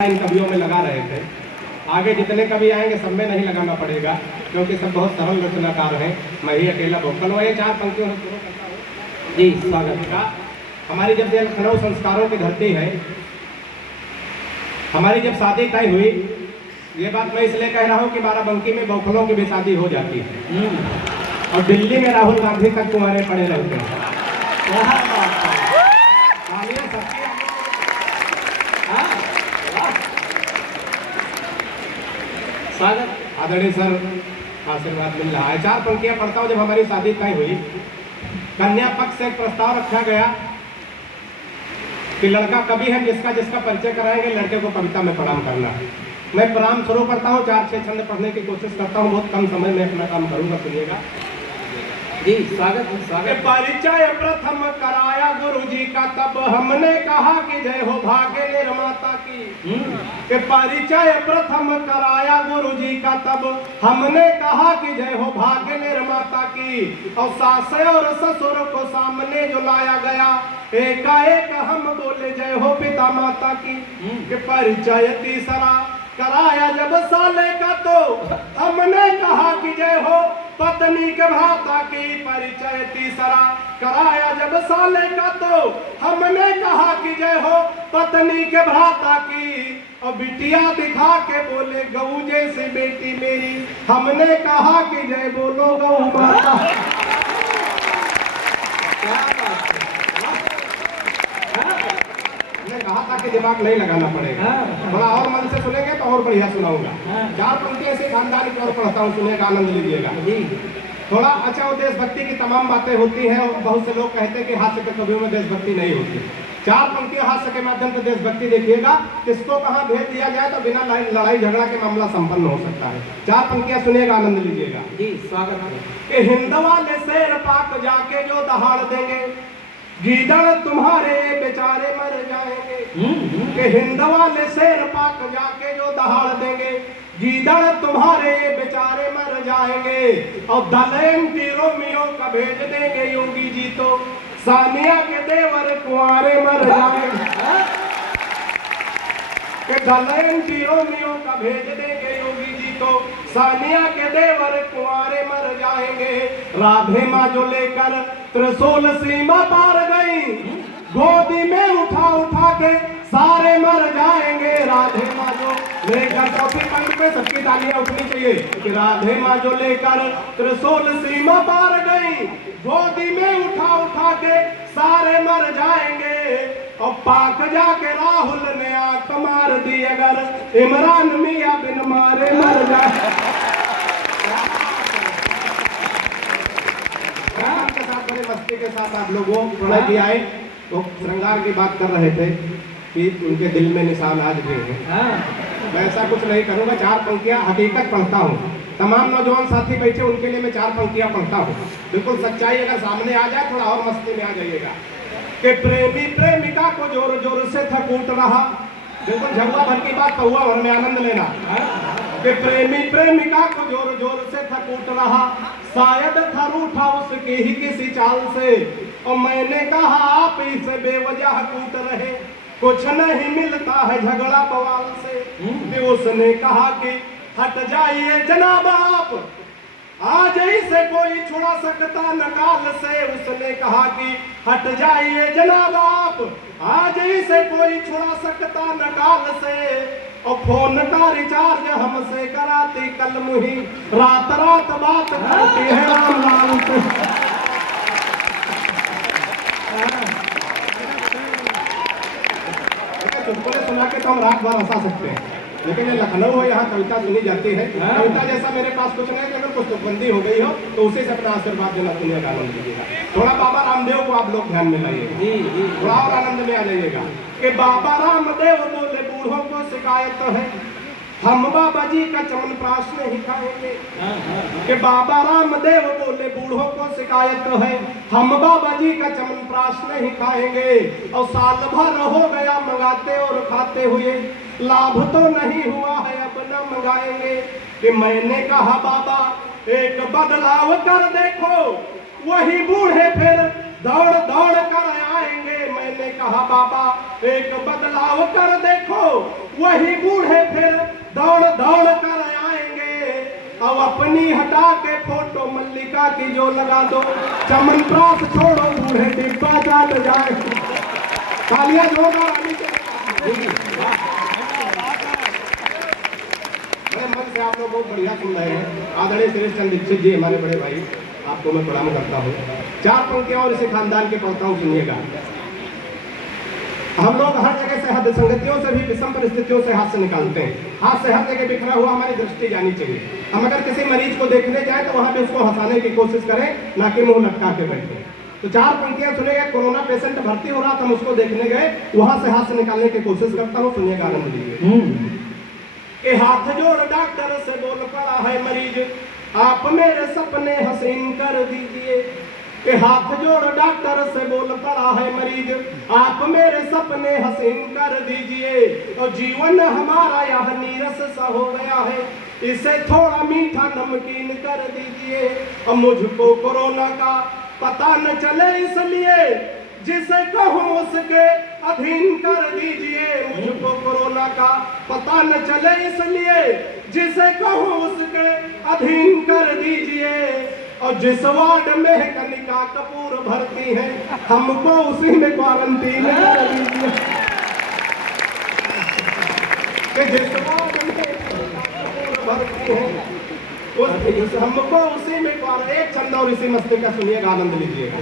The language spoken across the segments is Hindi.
इन कवियों में लगा रहे थे। आगे जितने कवि आएंगे सब में नहीं लगाना पड़ेगा क्योंकि सब बहुत सरल रचनाकार हैं। मैं ही अकेला वोकल हूँ। ये चार पंक्तियों से शुरू करता हूँ। जी स्वागत का। हमारी जब ये लखनऊ संस्कारों की धरती है, हमारी जब शादी तय हुई, ये बात मैं इसलिए कह रहा हूँ कि बाराबंकी में वोकलों की भी शादी हो जाती है और दिल्ली में राहुल गांधी तक कुंवारे पड़े रहते हैं। स्वागत आदरणीय सर, आशीर्वाद मिल रहा है। चार पंक्तियां पढ़ता हूँ। जब हमारी शादी तय हुई, कन्या पक्ष से एक प्रस्ताव रखा गया कि लड़का कवि है, जिसका जिसका परिचय कराएंगे लड़के को कविता में प्रणाम करना है। मैं प्रणाम शुरू करता हूँ। 4-6 छंद पढ़ने की कोशिश करता हूँ। बहुत कम समय में अपना काम करूँगा, सुनिएगा जी। स्वागत स्वागत। परिचय प्रथम कराया गुरुजी का, तब हमने कहा कि जय हो भाग्य निर्माता की। के परिचय प्रथम कराया गुरुजी का, तब हमने कहा कि जय हो भाग्य निर्माता की। और सास और ससुर को सामने जो लाया गया, एकाएक हम बोले जय हो पिता माता की। के परिचय तीसरा कराया जब साले का, तो हमने कहा कि जय हो पत्नी के भ्राता की। परिचय तीसरा कराया जब साले का, तो हमने कहा कि जय हो पत्नी के भ्राता की। और बिटिया दिखा के बोले गऊ जैसी बेटी मेरी, हमने कहा कि जय बोलो गऊ माता। क्या बात है। मैंने कहा था कि दिमाग नहीं लगाना पड़ेगा, थोड़ा और मन से सुनेंगे तो और बढ़िया सुनाऊंगा। 4 पंक्तियां से खानदानी तौर पर पढ़ता हूँ, सुनेगा, आनंद लीजिएगा थोड़ा। अच्छा, वो देशभक्ति की तमाम बातें होती हैं और बहुत से लोग कहते हैं कि हास्य के कवियों में देशभक्ति नहीं होती। 4 पंक्तियां हास्य के माध्यम से देशभक्ति देखिएगा। किसको कहाँ भेज दिया जाए तो बिना लड़ाई झगड़ा के मामला संपन्न हो सकता है। 4 पंक्तियां सुनिएगा, आनंद लीजिएगा जी। स्वागत है। हिंद वाले शेर पाक जाके जो दहाड़ देंगे, गीदड़ तुम्हारे बेचारे मर जाएंगे। के हिंद वाले शेर पाक जाके जो दहाड़ देंगे, गीदड़ तुम्हारे बेचारे मर जाएंगे। और दलेन रोमियो का भेज देंगे योगी जी, तो सानिया के देवर कुंवारे मर जाएंगे। के दलेन रोमियो का भेज देंगे योगी जी, तो सानिया के देवर कुंवारे मर जाएंगे। राधे माँ जो लेकर त्रिशूल सीमा पार गई, गोदी में उठा उठा के सारे मर जाएंगे। राधे माँ जो लेकर, चौथी पंक्ति पे सबकी तालियां उठनी चाहिए कि राधे माँ जो लेकर त्रिशूल सीमा पार गई, गोदी में उठा उठा के सारे मर जाएंगे। और पाक जाके राहुल ने आंख मार दी, अगर इमरान मियां बिन मारे मर जाए। के साथ बड़े मस्ती के साथ आप लोगों प्रणय किया है। तो श्रृंगार की बात कर रहे थे कि उनके दिल में निशान आज भी है। मैं ऐसा कुछ नहीं करूंगा। 4 पंक्तियां हकीकत पढ़ता हूँ। तमाम नौजवान साथी बैठे, उनके लिए मैं 4 पंक्तियां पढ़ता हूँ। बिल्कुल सच्चाई अगर सामने आ जाए, थोड़ा और मस्ती में आ जाइएगा। कि प्रेमी प्रेमिका को जोर जोर से था कूट रहा, बिल्कुल झगड़ा भर की बात, पहुआ भर में आनंद लेना। कि प्रेमी प्रेमिका को जोर जोर से था कूट रहा, शायद था रूठा उसके ही किसी चाल से। और मैंने कहा आप इसे बेवजह कूट रहे, कुछ नहीं मिलता है झगड़ा बवाल से। कि उसने कहा कि हट जाइए जनाब आप, आज इसे कोई छुड़ा सकता नकाल से। उसने कहा कि हट जाइए जनाब आप, आज इसे कोई छुड़ा सकता नकाल से। और फोन का रिचार्ज हमसे कराती कल मुही, रात रात बात करती है राम लाल से। चुटकुले सुना के तो हम रात भर हंसा सकते हैं, लेकिन ये लखनऊ है, यहाँ कविता सुनी जाती है। कविता जैसा मेरे पास कुछ नहीं, अगर कुछ तुकबंदी हो गई हो तो उसी से अपना आशीर्वाद देना, सुनिएगा, आनंद लीजिएगा। थोड़ा बाबा रामदेव को आप लोग ध्यान में लाइएगा, थोड़ा और आनंद में आ जाइएगा। कि बाबा रामदेव बोले बूढ़ों को शिकायत है, हम बाबा जी का चमनप्राश नहीं खाएंगे। कि बाबा रामदेव बोले बूढ़ों को शिकायत है, हम बाबा जी का चमनप्राश नहीं खाएंगे। और साल भर हो गया मंगाते और खाते हुए, लाभ तो नहीं हुआ है, अब न मंगाएंगे। कि मैंने कहा बाबा एक बदलाव कर देखो, वही बूढ़े फिर दौड़ दौड़ कर आएंगे। मैंने कहा बाबा एक बदलाव कर देखो, वही बूढ़े फिर दौड़ दौड़ कर आएंगे। अब अपनी हटा के फोटो मल्लिका की जो लगा दो, चमन प्रास छोड़ो बूढ़े डिब्बा चाट जाए। तालियां जोरदार आनी चाहिए। बड़े मन से आप लोग बहुत बढ़िया सुन रहे हैं। आदरणीय श्री चंद्र दीक्षित जी हमारे बड़े भाई, आपको मैं प्रणाम करता हूँ। 4 पंक्तियां और इसे खानदान के पढ़ता हूँ, सुनिएगा। हम लोग हर जगह से हद संगतियों से भी विषम परिस्थितियों से हाथ से निकालते हैं। हाथ से हर जगह बिखरा हुआ हमारी दृष्टि जानी चाहिए। हम अगर किसी मरीज को देखने जाए तो वहां भी उसको हंसाने की कोशिश करें, ना कि मुंह लटका के बैठे। तो 4 पंक्तियां सुनेगा। कोरोना पेशेंट भर्ती हो रहा था, हम उसको देखने गए, वहां से हाथ से निकालने की कोशिश करता हूँ, सुनिएगा, आनंद लीजिए। कि हाथ जोड़ डॉक्टर से बोल पड़ा है मरीज, आप मेरे सपने हसीन कर दीजिए। कि हाथ जोड़ डॉक्टर से बोल पड़ा है मरीज, आप मेरे सपने हसीन कर दीजिए। और जीवन हमारा यह नीरस सा हो गया है, इसे थोड़ा मीठा नमकीन कर दीजिए। और मुझको कोरोना का पता न चले, इसलिए जिसे कहूँ उसके अधीन कर दीजिए। मुझको कोरोना का पता न चले, इसलिए जिसे कहूँ उसके अधीन कर दीजिए। और जिस वार्ड में कनिका कपूर भर्ती है, हमको उसी में क्वारंटीन कर दीजिए। कि जिस वार्ड में कनिका कपूर भर्ती है, हमको उसी में एक छंद और इसी मस्ती का सुनिएगा, आनंद लीजिएगा।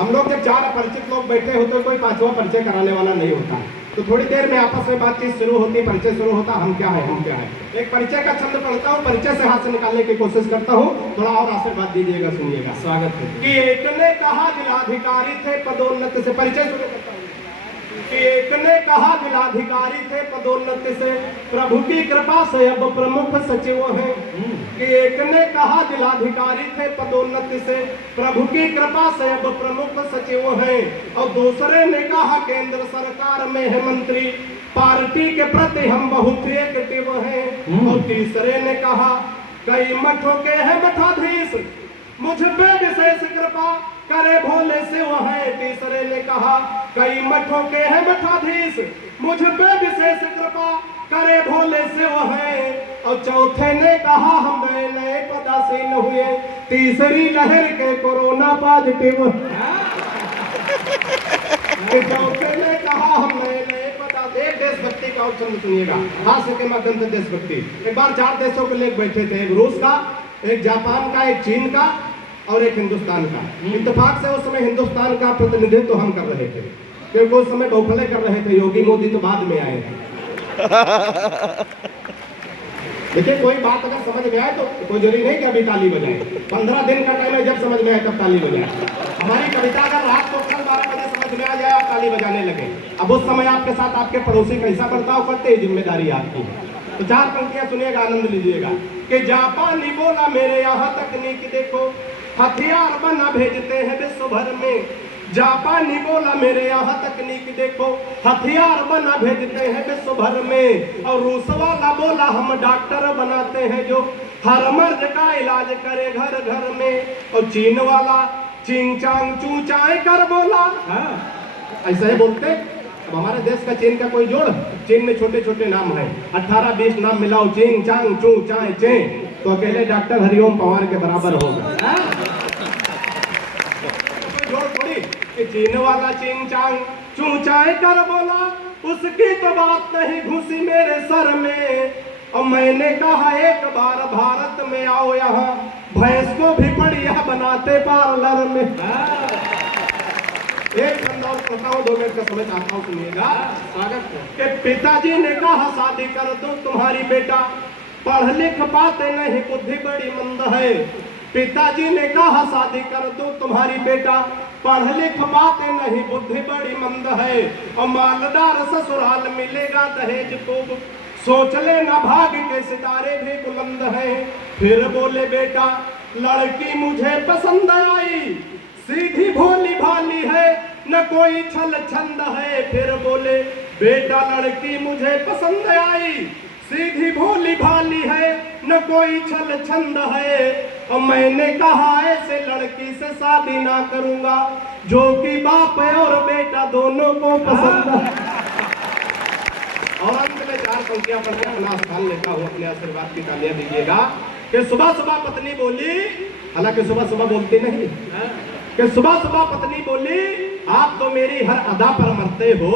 हम लोग जब 4 अपरिचित लोग बैठे होते हैं, कोई 5वां परिचय कराने वाला नहीं होता, तो थोड़ी देर में आपस में बातचीत शुरू होती, परिचय शुरू होता, हम क्या है हम क्या है। एक परिचय का छंद पढ़ता हूँ, परिचय से हाथ से निकालने की कोशिश करता हूँ, थोड़ा और आशीर्वाद दीजिएगा, सुनिएगा। स्वागत है। कि एक ने कहा जिलाधिकारी थे पदोन्नति से, परिचय शुरू करता हूँ। कि एक ने कहा जिलाधिकारी थे पदोन्नति से, प्रभु की कृपा से अब प्रमुख सचिव हैं। कि एक ने कहा जिलाधिकारी थे पदोन्नति से, प्रभु की कृपा से अब प्रमुख सचिव हैं। और दूसरे ने कहा केंद्र सरकार में है मंत्री, पार्टी के प्रति हम बहुत एक्टिव हैं। और तीसरे ने कहा कई मठों के हैं मठाधीश, मुझ पे विशेष कृपा करे भोले से वो है। तीसरे ने कहा कई मठों के हैं मठाधीश, मुझ पे विशेष कृपा करे भोले से वो है। और चौथे ने कहा हम नए पदासीन हुए, तीसरी लहर के कोरोना पॉजिटिव। चौथे ने कहा हम नए पदासीन। देशभक्ति का ऑप्शन सुनिएगा, हास्य के माध्यम से देशभक्ति। एक बार 4 देशों के लोग बैठे थे, एक रूस का, एक जापान का, एक चीन का और एक हिंदुस्तान का। इत्तेफाक से उस समय हिंदुस्तान का प्रतिनिधित्व हम कर रहे थे, क्योंकि उस समय बहुफले कर रहे थे। योगी मोदी तो बाद में आए थे। देखिए, कोई बात अगर समझ में आए तो कोई जरूरी नहीं कि अभी ताली बजाए। 15 दिन का टाइम है, जब समझ में आए तब ताली बजाए। हमारी कविता अगर रात को कल 12 बजे समझ में आ जाए, आप ताली बजाने लगे। अब उस समय आपके साथ आपके पड़ोसी कैसा बर्ताव करते हैं, जिम्मेदारी आपकी। तो 4 पंक्तियां सुनिएगा, आनंद लीजिएगा। कि जापानी बोला मेरे यहाँ तकनीक देखो, हथियार बना भेजते हैं विश्व भर में। जापानी बोला मेरे यहाँ तकनीक देखो, हथियार बना भेजते हैं विश्व भर में। और रूस वाला बोला हम डॉक्टर बनाते हैं जो हर मर्ज का इलाज करे घर घर में। और चीन वाला चिंग चांग चू चाय कर बोला, ऐसा ही बोलते। अब हमारे देश का चीन का कोई जोड़, चीन में छोटे छोटे नाम है, 18-20 नाम मिलाओ, चिंग चांग चू चाय चे, तो अकेले डॉक्टर हरिओम पवार के बराबर होगा। जोड़ थोड़ी कि चीन वाला चिंग चांग चू चाय कर बोला, उसकी तो बात नहीं घुसी मेरे सर में। और मैंने कहा एक बार भारत में आओ, यहाँ भैंस को भी बढ़िया बनाते पार्लर में। एक छंद और पढ़ता हूँ, 2 मिनट का समय चाहता हूँ, सुनिएगा। स्वागत है। कि पिताजी ने कहा शादी कर दो तुम्हारी बेटा, पढ़ लिख पाते नहीं बुद्धि बड़ी मंद है। पिताजी ने कहा शादी कर दो तुम्हारी बेटा, पढ़ लिख पाते नहीं बुद्धि बड़ी मंद है। और मालदार ससुराल मिलेगा दहेज खूब, सोच लेना भाग्य के सितारे भी बुलंद हैं। फिर बोले बेटा लड़की मुझे पसंद आई, सीधी भोली भाली है न कोई छल छंद है। फिर बोले बेटा लड़की मुझे पसंद आई, सीधी भोली भाली है न कोई छल छंद है। और मैंने कहा ऐसे लड़की से शादी ना करूंगा जो कि बाप है और बेटा दोनों को पसंद है। और अंत में 4 पंक्तियां पढ़ के अपना स्थान लेता हूं, अपने आशीर्वाद की तालियां दीजिएगा। कि सुबह सुबह पत्नी बोली, हालांकि सुबह सुबह बोलती नहीं, कि सुबह सुबह पत्नी बोली, आप तो मेरी हर अदा पर मरते हो,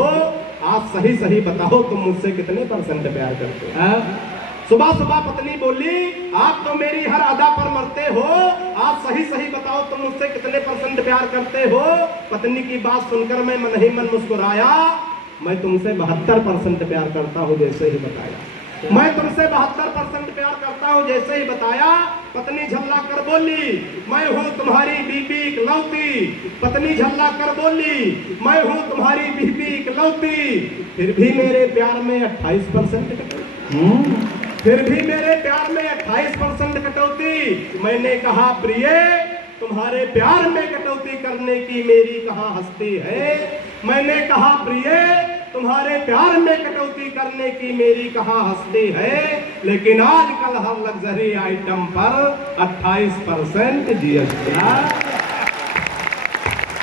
आप सही सही बताओ तुम मुझसे कितने % प्यार करते हो। सुबह सुबह पत्नी बोली, आप तो मेरी हर अदा पर मरते हो, आप सही सही बताओ तुम मुझसे कितने % प्यार करते हो। पत्नी की बात सुनकर मैं मन ही मन मुस्कुराया, मैं तुमसे 72% प्यार करता हूँ जैसे ही बताया। मैं तुमसे 72% प्यार करता हूँ जैसे ही बताया। पत्नी झल्ला कर बोली, मैं हूँ तुम्हारी बीबी इकलौती। पत्नी झल्ला कर बोली, मैं हूँ तुम्हारी बीबी इकलौती। फिर भी मेरे प्यार में 28% कटौती। फिर भी मेरे प्यार में 28% कटौती। मैंने कहा प्रिय, तुम्हारे प्यार में कटौती करने की मेरी कहाँ हस्ती है। मैंने कहा प्रिय, तुम्हारे प्यार में कटौती करने की मेरी कहाँ हस्ती है। लेकिन आजकल हर लग्जरी आइटम पर 28% GST।